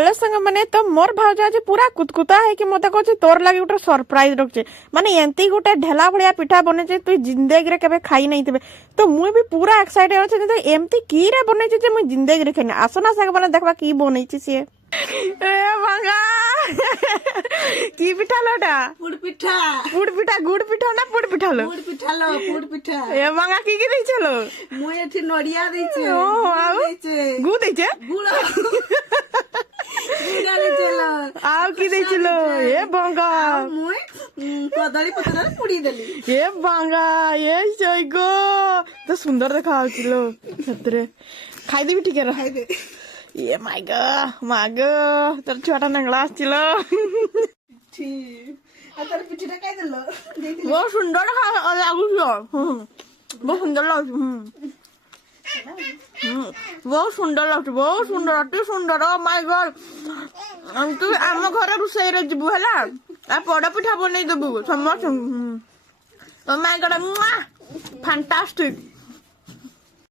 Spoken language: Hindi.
हेलो संग माने तो मोर भाउज आज पूरा कुतकुता है कि मते कहछि तोर लागि उटर सरप्राइज रखछे माने एंती गोटे ढेला भलिया पिठा बने जे तू जिंदगी रे केबे खाई नहीं थिबे तो मुई भी पूरा एक्साइटेड अछि जे एमती की रे बने जे मुई जिंदगी रे खाई आसना साग बने देखबा की बनै छी से ए मंगा की पिठा लोटा पुड़ पिठा गुड़ पिठा ना पुड़ पिठा लो पुड़ पिठा ए मंगा की दै छलो मुई एठी नडिया दै छे ओ आउ गु दै छे गुड़ गुड़ा दै छलो आउ की दै छलो ए बंगा मुई कदली पत्र पुड़ी देली ए बंगा ए जयगो तो सुंदर देखा आउछिलो सतरे खाई देबी ठीक है खाई दे ये मागो तोर छोटा नंगला आछिलो ठीक आ तर पिठीटा खाई देलो देती बहुत सुंदर लागुछो बहुत सुंदर लागुछ बहुत सुंदर अति सुंदर ओ माय गॉड तू आम घर रुसई रे जीबु हला आ पड़ पिठा बनै देबु समस्त ओ माय गॉड फैंटास्टिक